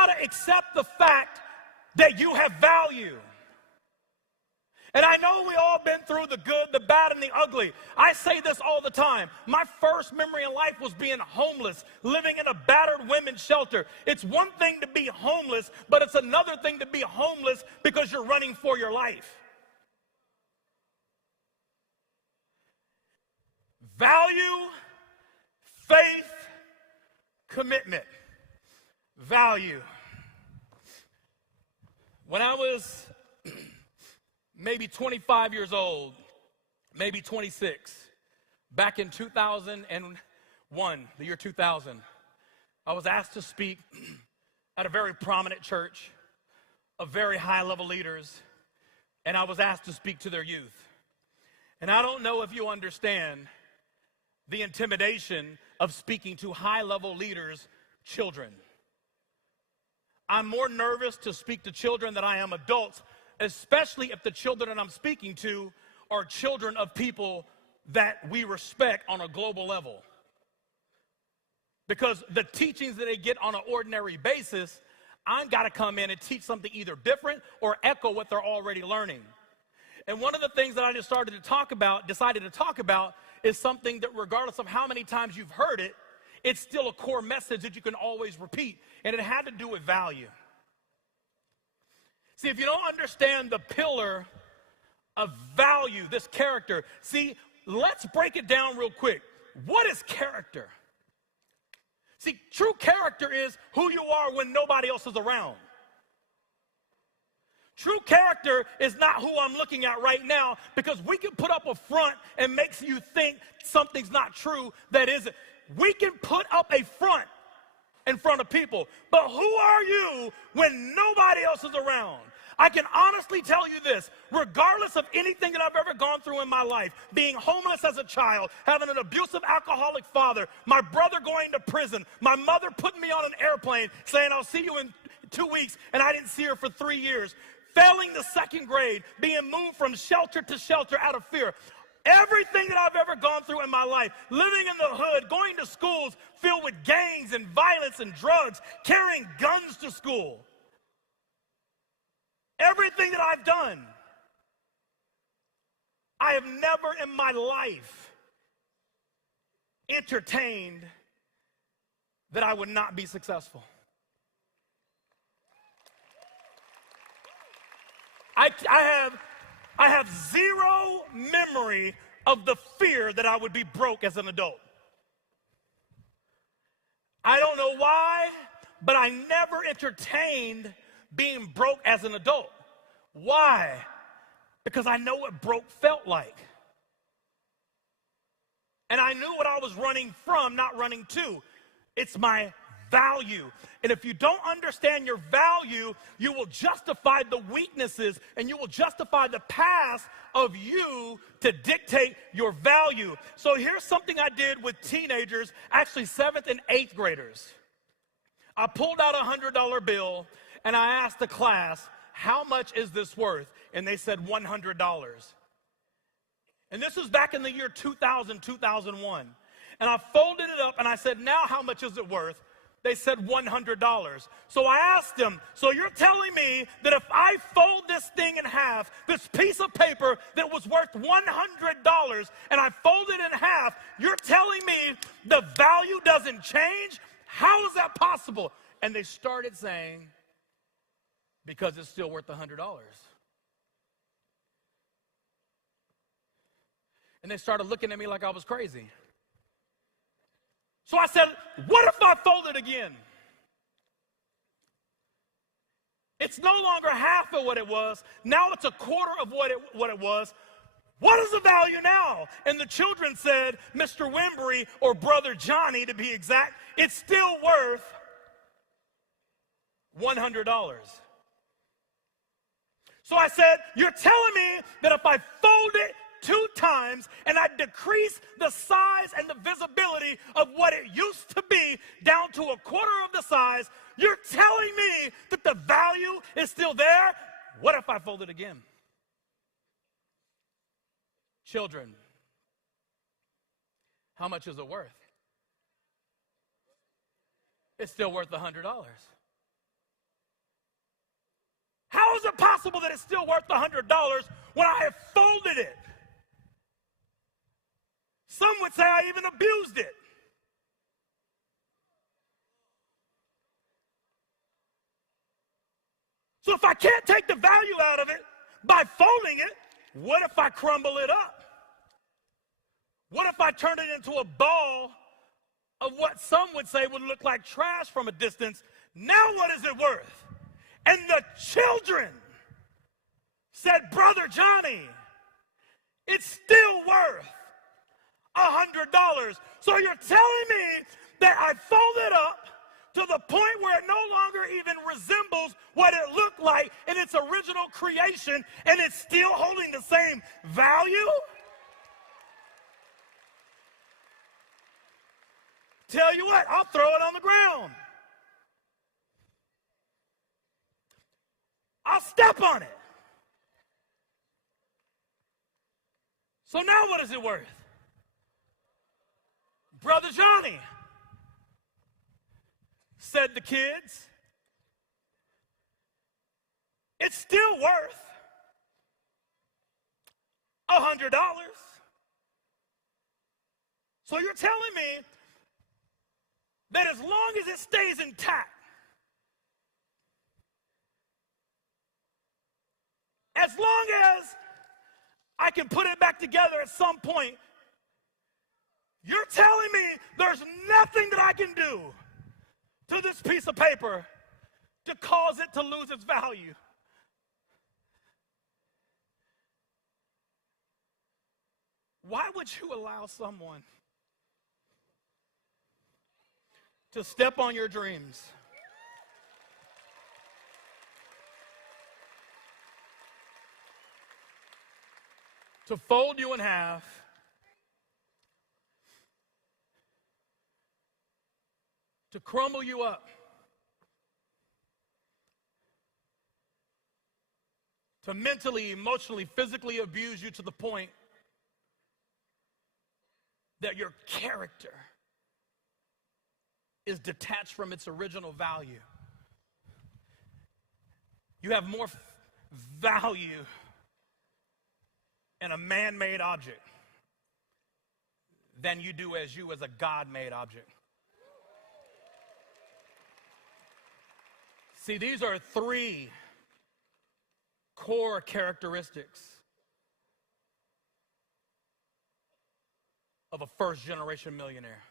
got to accept the fact that you have value. And I know we all been through the good, the bad, and the ugly. I say this all the time. My first memory in life was being homeless, living in a battered women's shelter. It's one thing to be homeless, but it's another thing to be homeless because you're running for your life. Value, faith, commitment. Value. When I was maybe 25 years old, maybe 26, back in 2001, the year 2000, I was asked to speak at a very prominent church of very high-level leaders, and I was asked to speak to their youth. And I don't know if you understand the intimidation of speaking to high-level leaders' children. I'm more nervous to speak to children than I am adults, especially if the children that I'm speaking to are children of people that we respect on a global level. Because the teachings that they get on an ordinary basis, I've got to come in and teach something either different or echo what they're already learning. And one of the things that I decided to talk about is something that regardless of how many times you've heard it, it's still a core message that you can always repeat. And it had to do with value. See, if you don't understand the pillar of value, this character, see, let's break it down real quick. What is character? See, true character is who you are when nobody else is around. True character is not who I'm looking at right now, because we can put up a front and makes you think something's not true that isn't. We can put up a front in front of people, but who are you when nobody else is around? I can honestly tell you this, regardless of anything that I've ever gone through in my life, being homeless as a child, having an abusive alcoholic father, my brother going to prison, my mother putting me on an airplane saying, I'll see you in 2 weeks, and I didn't see her for 3 years, failing the second grade, being moved from shelter to shelter out of fear. Everything that I've ever gone through in my life, living in the hood, going to schools filled with gangs and violence and drugs, carrying guns to school. Everything that I've done, I have never in my life entertained that I would not be successful. I have zero memory of the fear that I would be broke as an adult. I don't know why, but I never entertained being broke as an adult. Why? Because I know what broke felt like. And I knew what I was running from, not running to. It's my value. And if you don't understand your value, you will justify the weaknesses and you will justify the past of you to dictate your value. So here's something I did with teenagers, actually 7th and 8th graders. I pulled out a $100 bill and I asked the class, how much is this worth? And they said $100. And this was back in the year 2000, 2001. And I folded it up and I said, now how much is it worth? They said $100. So I asked them, so you're telling me that if I fold this thing in half, this piece of paper that was worth $100, and I fold it in half, you're telling me the value doesn't change? How is that possible? And they started saying, because it's still worth $100. And they started looking at me like I was crazy. So I said, what if I fold it again? It's no longer half of what it was. Now it's a quarter of what it was. What is the value now? And the children said, Mr. Wimbrey, or Brother Johnny to be exact, it's still worth $100. So I said, you're telling me that if I fold it 2 times and I decrease the size and the visibility of what it used to be down to a quarter of the size, you're telling me that the value is still there? What if I fold it again? Children, how much is it worth? It's still worth $100. is it possible that it's still worth the $100 when I have folded it? Some would say I even abused it. So if I can't take the value out of it by folding it, what if I crumble it up? What if I turn it into a ball of what some would say would look like trash from a distance? Now what is it worth? And the children said, Brother Johnny, it's still worth $100. So you're telling me that I folded up to the point where it no longer even resembles what it looked like in its original creation, and it's still holding the same value? Tell you what, I'll throw it on the ground. I'll step on it. So now what is it worth? Brother Johnny, said the kids, it's still worth $100. So you're telling me that as long as it stays intact, as long as I can put it back together at some point, you're telling me there's nothing that I can do to this piece of paper to cause it to lose its value? Why would you allow someone to step on your dreams, to fold you in half, to crumble you up, to mentally, emotionally, physically abuse you to the point that your character is detached from its original value? You have more value in a man-made object than you do as a God-made object. See, these are three core characteristics of a first-generation millionaire.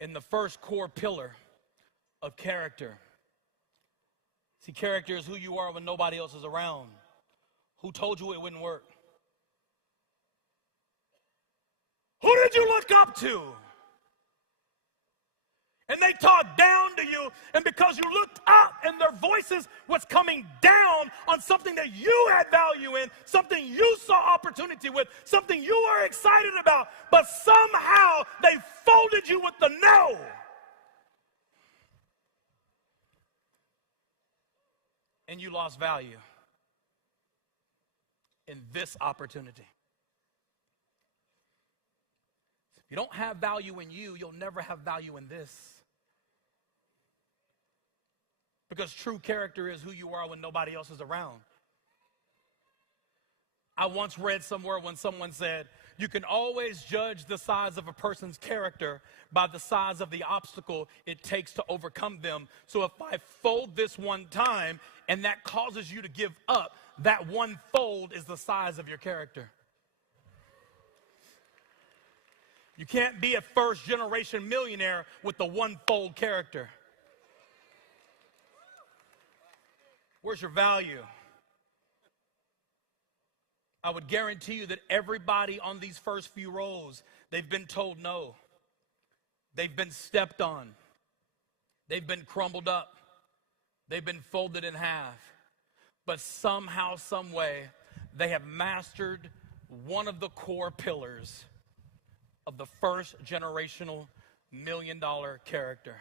And the first core pillar of character. See, character is who you are when nobody else is around. Who told you it wouldn't work? Who did you look up to? And they talked down to you, and because you looked up and their voices was coming down on something that you had value in, something you saw opportunity with, something you were excited about, but somehow they folded you with the no. And you lost value in this opportunity. If you don't have value in you, you'll never have value in this. Because true character is who you are when nobody else is around. I once read somewhere when someone said, you can always judge the size of a person's character by the size of the obstacle it takes to overcome them. So if I fold this one time and that causes you to give up, that one fold is the size of your character. You can't be a first-generation millionaire with the one-fold character. Where's your value? I would guarantee you that everybody on these first few rows, they've been told no. They've been stepped on. They've been crumbled up. They've been folded in half. But somehow, some way, they have mastered one of the core pillars of the first generational million-dollar character.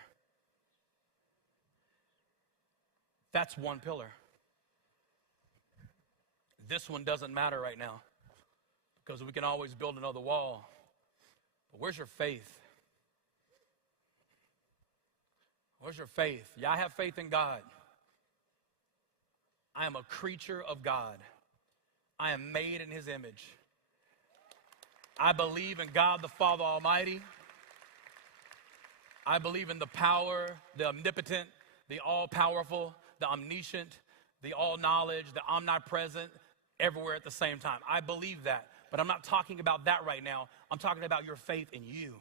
That's one pillar. This one doesn't matter right now because we can always build another wall. But where's your faith? Where's your faith? Yeah, I have faith in God. I am a creature of God. I am made in his image. I believe in God the Father Almighty. I believe in the power, the omnipotent, the all-powerful, the omniscient, the all-knowledge, the omnipresent, everywhere at the same time. I believe that, but I'm not talking about that right now. I'm talking about your faith in you.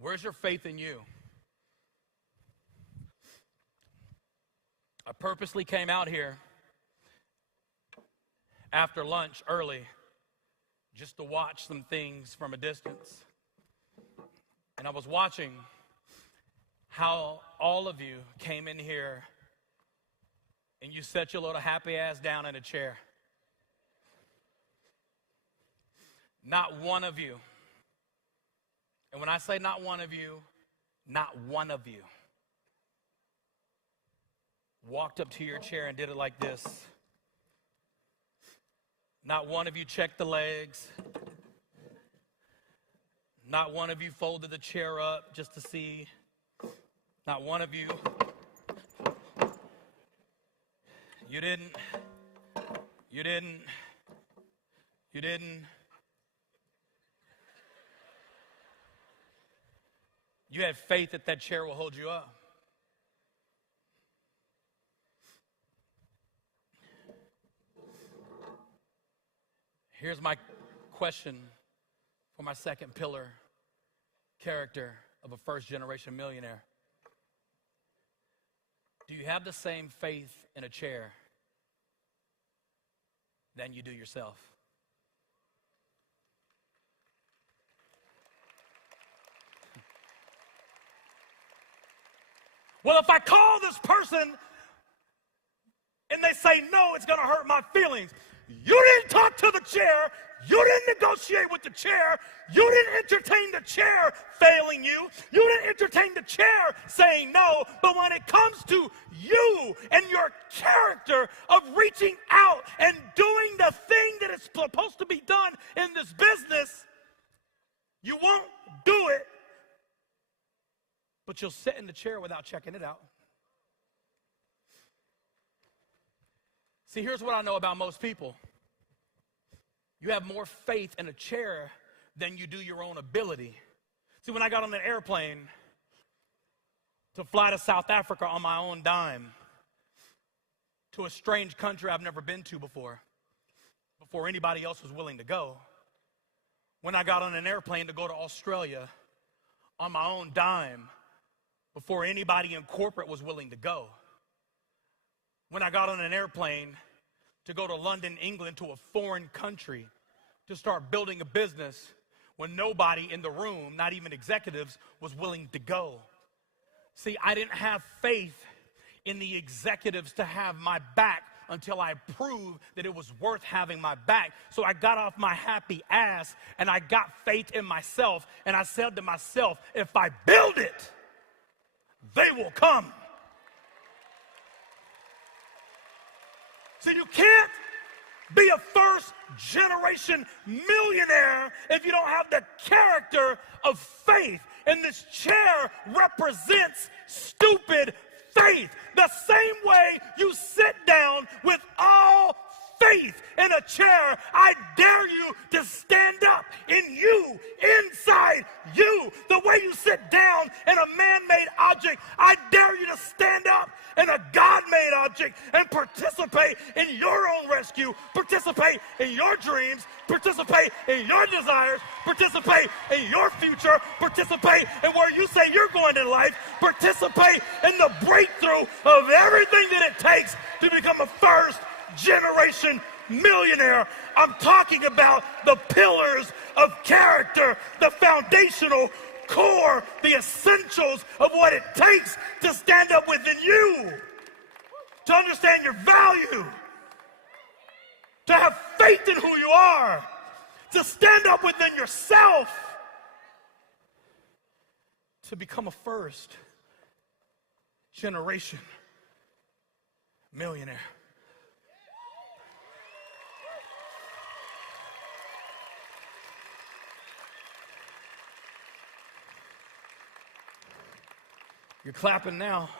Where's your faith in you? I purposely came out here after lunch early just to watch some things from a distance. And I was watching how all of you came in here and you set your little happy ass down in a chair. Not one of you. And when I say not one of you, not one of you walked up to your chair and did it like this. Not one of you checked the legs. Not one of you folded the chair up just to see. Not one of you. You didn't. You had faith that that chair will hold you up. Here's my question for my second pillar, character of a first-generation millionaire. Do you have the same faith in a chair than you do yourself? Well, if I call this person and they say no, it's going to hurt my feelings. You didn't talk to the chair. You didn't negotiate with the chair. You didn't entertain the chair failing you. You didn't entertain the chair saying no. But when it comes to you and your character of reaching out and doing the thing that is supposed to be done in this business, you won't do it, but you'll sit in the chair without checking it out. See, here's what I know about most people. You have more faith in a chair than you do your own ability. See, when I got on an airplane to fly to South Africa on my own dime, to a strange country I've never been to before anybody else was willing to go, when I got on an airplane to go to Australia on my own dime, before anybody in corporate was willing to go, when I got on an airplane to go to London, England, to a foreign country to start building a business when nobody in the room, not even executives, was willing to go. See, I didn't have faith in the executives to have my back until I proved that it was worth having my back. So I got off my happy ass and I got faith in myself, and I said to myself, if I build it, they will come. So you can't be a first-generation millionaire if you don't have the character of faith. And this chair represents stupid faith. The same way you sit down with all faith in a chair, I dare you to stand up in you, inside you. The way you sit down in a man-made object, I dare you to stand up in a God-made object and participate in your own rescue, participate in your dreams, participate in your desires, participate in your future, participate in where you say you're going in life, participate in the breakthrough of everything that it takes to become a first-generation millionaire. I'm talking about the pillars of character, the foundational core, the essentials of what it takes to stand up within you, to understand your value, to have faith in who you are, to stand up within yourself, to become a first generation millionaire. You're clapping now.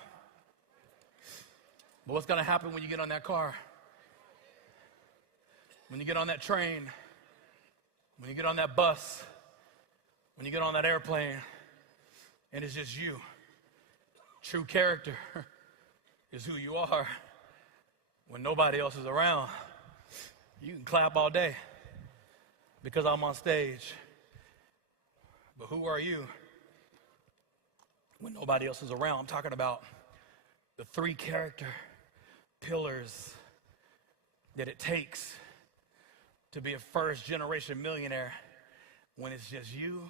But what's going to happen when you get on that car? When you get on that train? When you get on that bus? When you get on that airplane? And it's just you. True character is who you are when nobody else is around. You can clap all day because I'm on stage. But who are you when nobody else is around? I'm talking about the 3 character pillars that it takes to be a first-generation millionaire when it's just you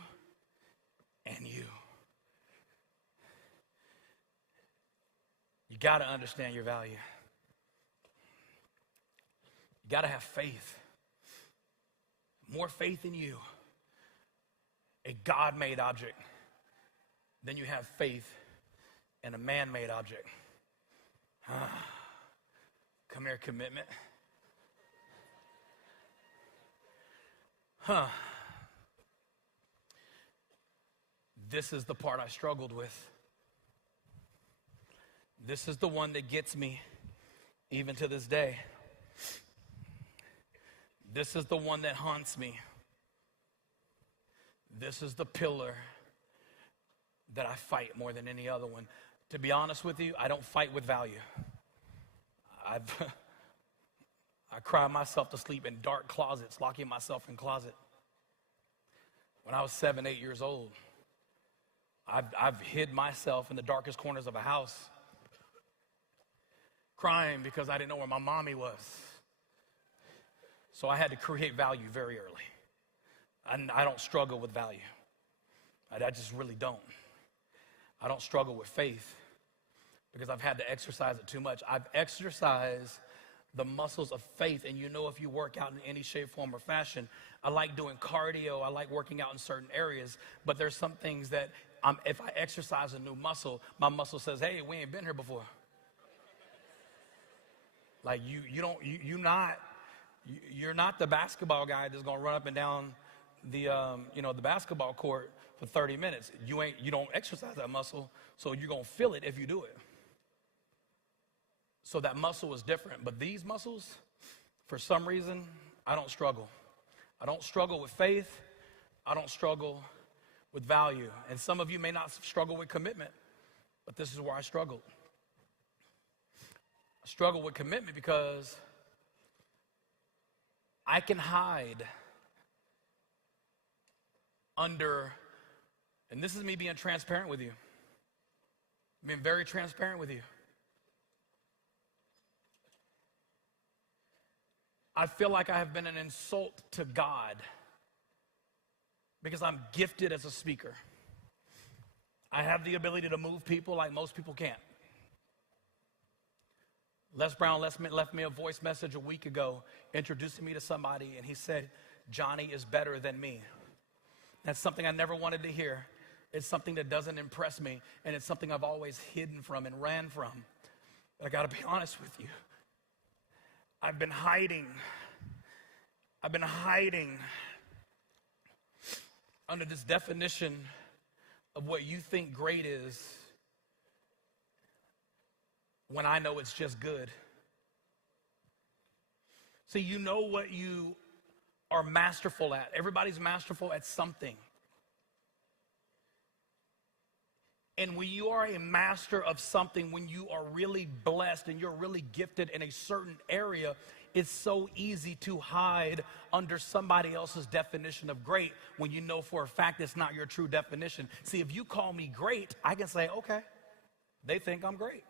and you. You got to understand your value. You got to have faith. More faith in you, a God-made object, than you have faith in a man-made object. Come here, commitment. This is the part I struggled with. This is the one that gets me even to this day. This is the one that haunts me. This is the pillar that I fight more than any other one. To be honest with you, I don't fight with value. I cry myself to sleep in dark closets, locking myself in closet. When I was 7, 8 years old, I've hid myself in the darkest corners of a house, crying because I didn't know where my mommy was. So I had to create value very early. I don't struggle with value. I just really don't. I don't struggle with faith because I've had to exercise it too much. I've exercised the muscles of faith, and you know, if you work out in any shape, form, or fashion, I like doing cardio, I like working out in certain areas, but there's some things that if I exercise a new muscle, my muscle says, hey, we ain't been here before. Like you're not the basketball guy that's gonna run up and down the basketball court for 30 minutes. You don't exercise that muscle, so you're gonna feel it if you do it. So that muscle is different. But these muscles, for some reason, I don't struggle. I don't struggle with faith. I don't struggle with value. And some of you may not struggle with commitment, but this is where I struggled. I struggle with commitment because I can hide under, and this is me being transparent with you, being very transparent with you. I feel like I have been an insult to God because I'm gifted as a speaker. I have the ability to move people like most people can't. Les Brown left me a voice message a week ago introducing me to somebody, and he said, Johnny is better than me. That's something I never wanted to hear. It's something that doesn't impress me, and it's something I've always hidden from and ran from. But I gotta be honest with you. I've been hiding under this definition of what you think great is when I know it's just good. See, you know what you are masterful at. Everybody's masterful at something. And when you are a master of something, when you are really blessed and you're really gifted in a certain area, it's so easy to hide under somebody else's definition of great when you know for a fact it's not your true definition. See, if you call me great, I can say, okay, they think I'm great.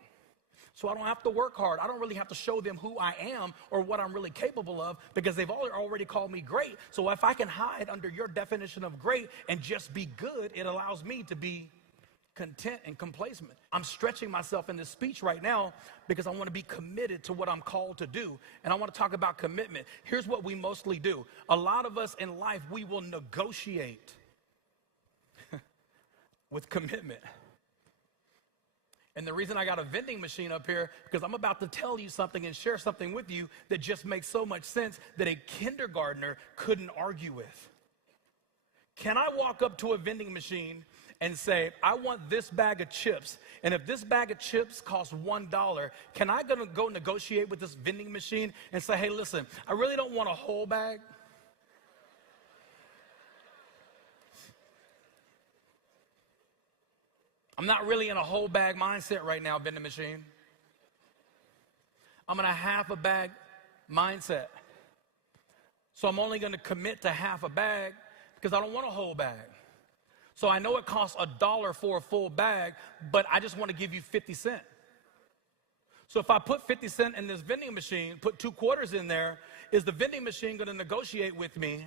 So I don't have to work hard. I don't really have to show them who I am or what I'm really capable of because they've already called me great. So if I can hide under your definition of great and just be good, it allows me to be content and complacent. I'm stretching myself in this speech right now because I want to be committed to what I'm called to do. And I want to talk about commitment. Here's what we mostly do. A lot of us in life, we will negotiate with commitment. And the reason I got a vending machine up here, because I'm about to tell you something and share something with you that just makes so much sense that a kindergartner couldn't argue with. Can I walk up to a vending machine and say, I want this bag of chips, and if this bag of chips costs $1, can I go negotiate with this vending machine and say, hey, listen, I really don't want a whole bag. I'm not really in a whole bag mindset right now, vending machine. I'm in a half a bag mindset. So I'm only going to commit to half a bag because I don't want a whole bag. So I know it costs $1 for a full bag, but I just want to give you 50 cents. So if I put 50 cents in this vending machine, put 2 quarters in there, is the vending machine going to negotiate with me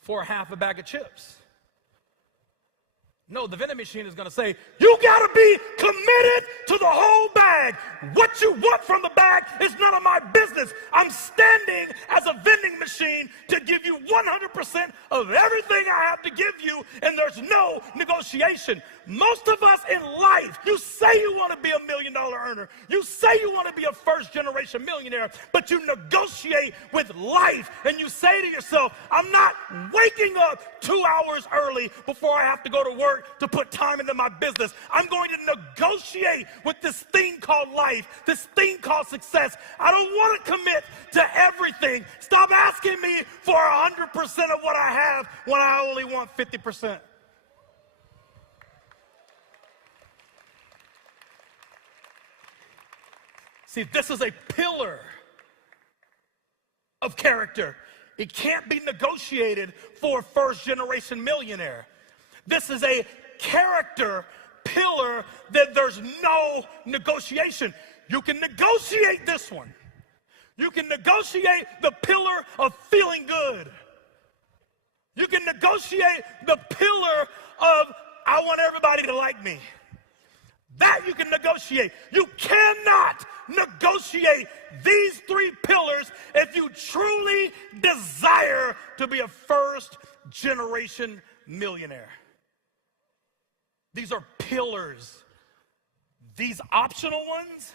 for a half a bag of chips? No, the vending machine is going to say, you got to be committed to the whole bag. What you want from the bag is none of my business. I'm standing as a vending machine to give you 100% of everything I have to give you, and there's no negotiation. Most of us in life, you say you want to be a $1 million earner. You say you want to be a first-generation millionaire, but you negotiate with life, and you say to yourself, I'm not waking up 2 hours early before I have to go to work to put time into my business. I'm going to negotiate with this thing called life, this thing called success. I don't want to commit to everything. Stop asking me for 100% of what I have when I only want 50%. See, this is a pillar of character. It can't be negotiated for a first-generation millionaire. This is a character pillar that there's no negotiation. You can negotiate this one. You can negotiate the pillar of feeling good. You can negotiate the pillar of I want everybody to like me. That you can negotiate. You cannot negotiate these 3 pillars if you truly desire to be a first-generation millionaire. These are pillars. These optional ones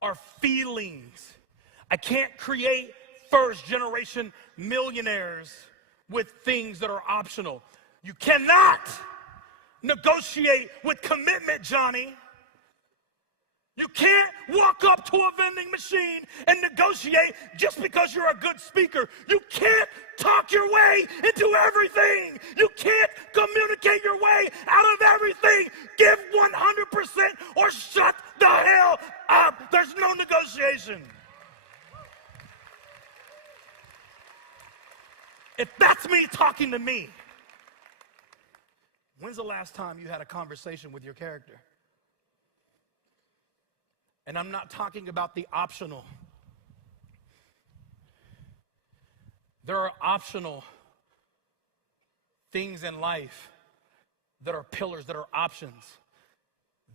are feelings. I can't create first-generation millionaires with things that are optional. You cannot negotiate with commitment, Johnny. You can't walk up to a vending machine and negotiate just because you're a good speaker. You can't talk your way into everything. You can't communicate your way out of everything. Give 100% or shut the hell up. There's no negotiation. If that's me talking to me, when's the last time you had a conversation with your character? And I'm not talking about the optional. There are optional things in life that are pillars, that are options.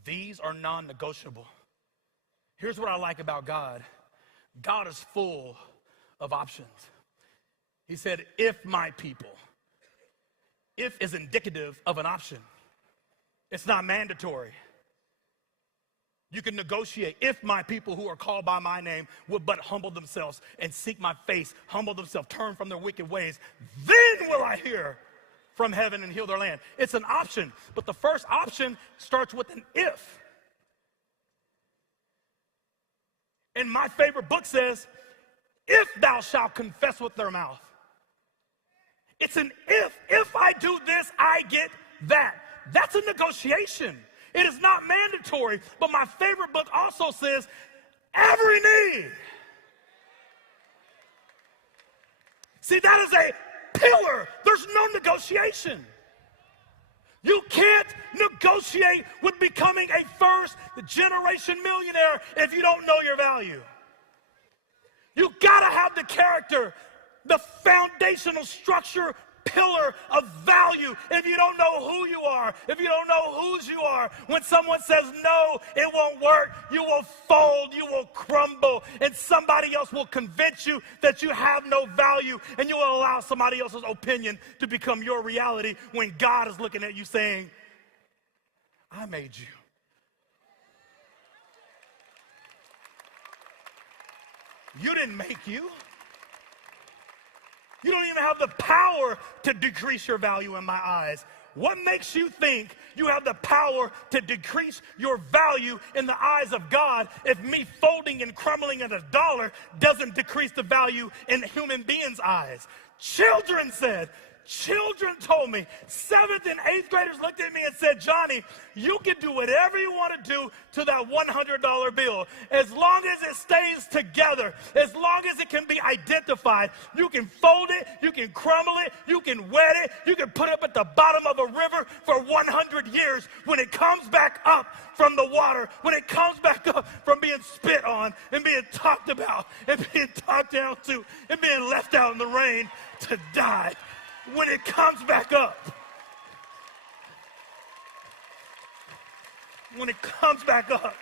These are non-negotiable. Here's what I like about God. God is full of options. He said, if my people. If is indicative of an option. It's not mandatory. You can negotiate. If my people who are called by my name would but humble themselves and seek my face, humble themselves, turn from their wicked ways, then will I hear from heaven and heal their land. It's an option, but the first option starts with an if. And my favorite book says, if thou shalt confess with their mouth. It's an if. If I do this, I get that. That's a negotiation. It is not mandatory, but my favorite book also says, every need. See, that is a pillar. There's no negotiation. You can't negotiate with becoming a first-generation millionaire if you don't know your value. You gotta have the character, the foundational structure, pillar of value. If you don't know who you are, if you don't know whose you are, when someone says no, it won't work, you will fold, you will crumble, and somebody else will convince you that you have no value, and you will allow somebody else's opinion to become your reality when God is looking at you saying, I made you. You didn't make you. You don't even have the power to decrease your value in my eyes. What makes you think you have the power to decrease your value in the eyes of God if me folding and crumbling at $1 doesn't decrease the value in human beings' eyes? Children told me, 7th and 8th graders looked at me and said, Johnny, you can do whatever you want to do to that $100 bill. As long as it stays together, as long as it can be identified, you can fold it, you can crumble it, you can wet it, you can put it up at the bottom of a river for 100 years. When it comes back up from the water, when it comes back up from being spit on and being talked about and being talked down to and being left out in the rain to die, when it comes back up, when it comes back up,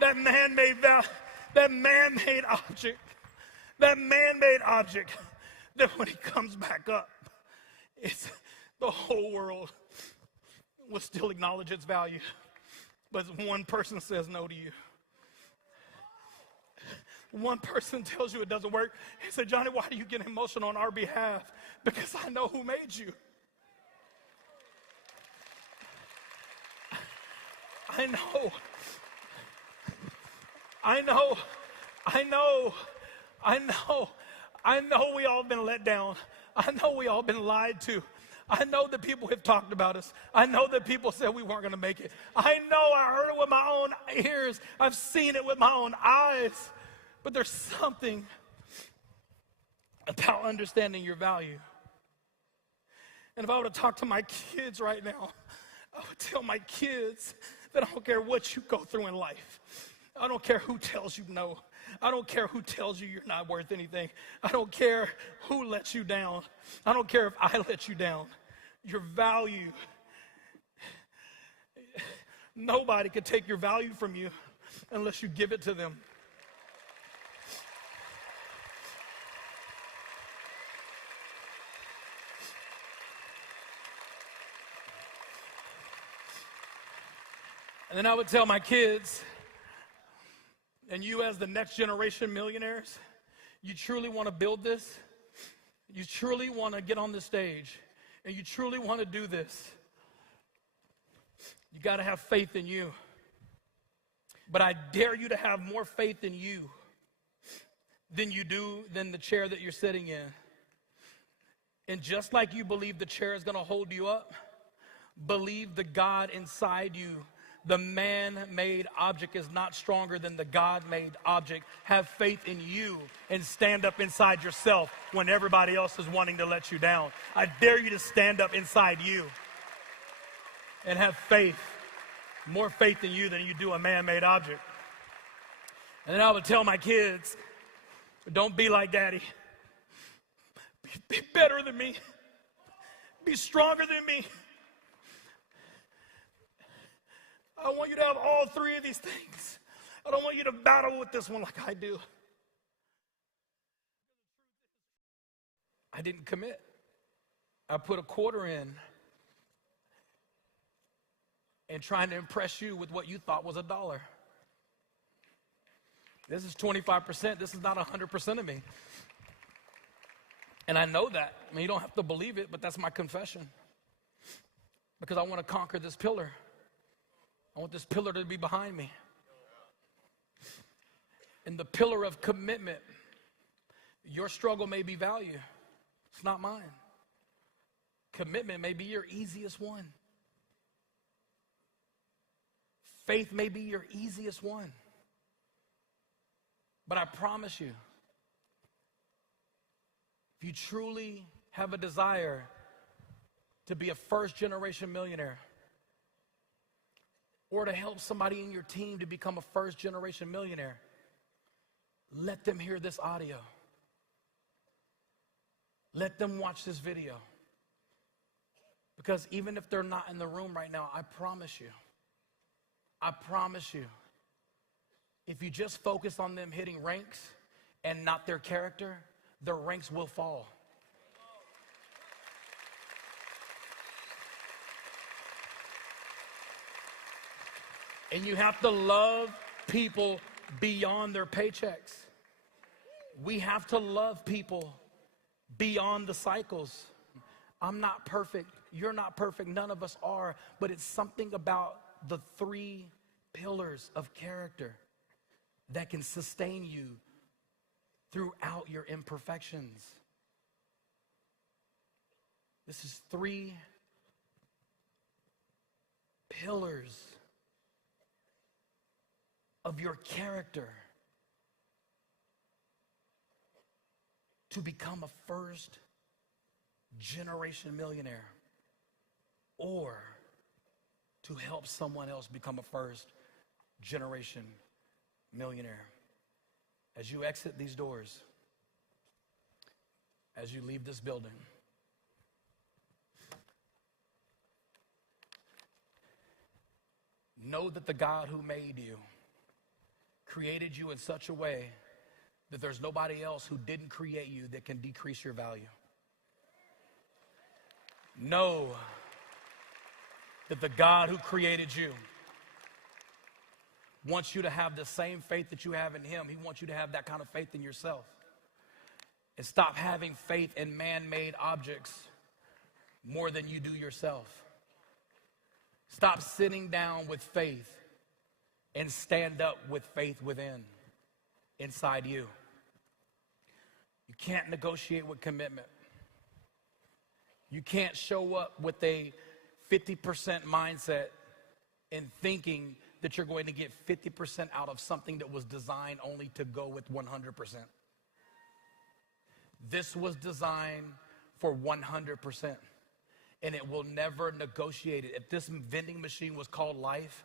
that man-made object, that when he comes back up, it's the whole world will still acknowledge its value, but one person says no to you. One person tells you it doesn't work. He said, Johnny, why do you get emotional on our behalf? Because I know who made you. I know we all been let down. I know we all been lied to. I know that people have talked about us. I know that people said we weren't going to make it. I know I heard it with my own ears. I've seen it with my own eyes. But there's something about understanding your value. And if I were to talk to my kids right now, I would tell my kids that I don't care what you go through in life. I don't care who tells you no. I don't care who tells you you're not worth anything. I don't care who lets you down. I don't care if I let you down. Your value. Nobody can take your value from you unless you give it to them. And then I would tell my kids, and you as the next generation millionaires, you truly want to build this, you truly want to get on the stage, and you truly want to do this, you got to have faith in you. But I dare you to have more faith in you than you do than the chair that you're sitting in. And just like you believe the chair is going to hold you up, believe the God inside you. The man-made object is not stronger than the God-made object. Have faith in you and stand up inside yourself when everybody else is wanting to let you down. I dare you to stand up inside you and have faith, more faith in you than you do a man-made object. And then I would tell my kids, don't be like daddy. Be better than me. Be stronger than me. I want you to have all three of these things. I don't want you to battle with this one like I do. I didn't commit. I put a quarter in and trying to impress you with what you thought was $1. This is 25%. This is not 100% of me. And I know that. I mean, you don't have to believe it, but that's my confession. Because I want to conquer this pillar. I want this pillar to be behind me. And the pillar of commitment, your struggle may be value. It's not mine. Commitment may be your easiest one. Faith may be your easiest one. But I promise you, if you truly have a desire to be a first-generation millionaire, or to help somebody in your team to become a first-generation millionaire, let them hear this audio. Let them watch this video. Because even if they're not in the room right now, I promise you, if you just focus on them hitting ranks and not their character, their ranks will fall. And you have to love people beyond their paychecks. We have to love people beyond the cycles. I'm not perfect. You're not perfect. None of us are. But it's something about the 3 pillars of character that can sustain you throughout your imperfections. This is 3 pillars of your character to become a first generation millionaire, or to help someone else become a first generation millionaire. As you exit these doors, as you leave this building, know that the God who made you created you in such a way that there's nobody else who didn't create you that can decrease your value. Know that the God who created you wants you to have the same faith that you have in him. He wants you to have that kind of faith in yourself. And stop having faith in man-made objects more than you do yourself. Stop sitting down with faith and stand up with faith inside you. You can't negotiate with commitment. You can't show up with a 50% mindset and thinking that you're going to get 50% out of something that was designed only to go with 100%. This was designed for 100%, and it will never negotiate it. If this vending machine was called life,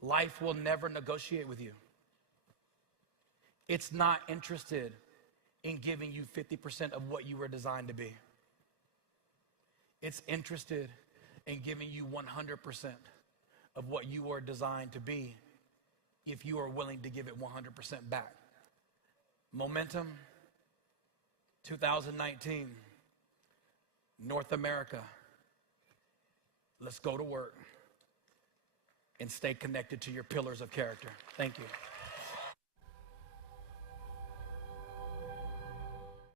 life will never negotiate with you. It's not interested in giving you 50% of what you were designed to be. It's interested in giving you 100% of what you are designed to be if you are willing to give it 100% back. Momentum, 2019, North America. Let's go to work and stay connected to your pillars of character. Thank you.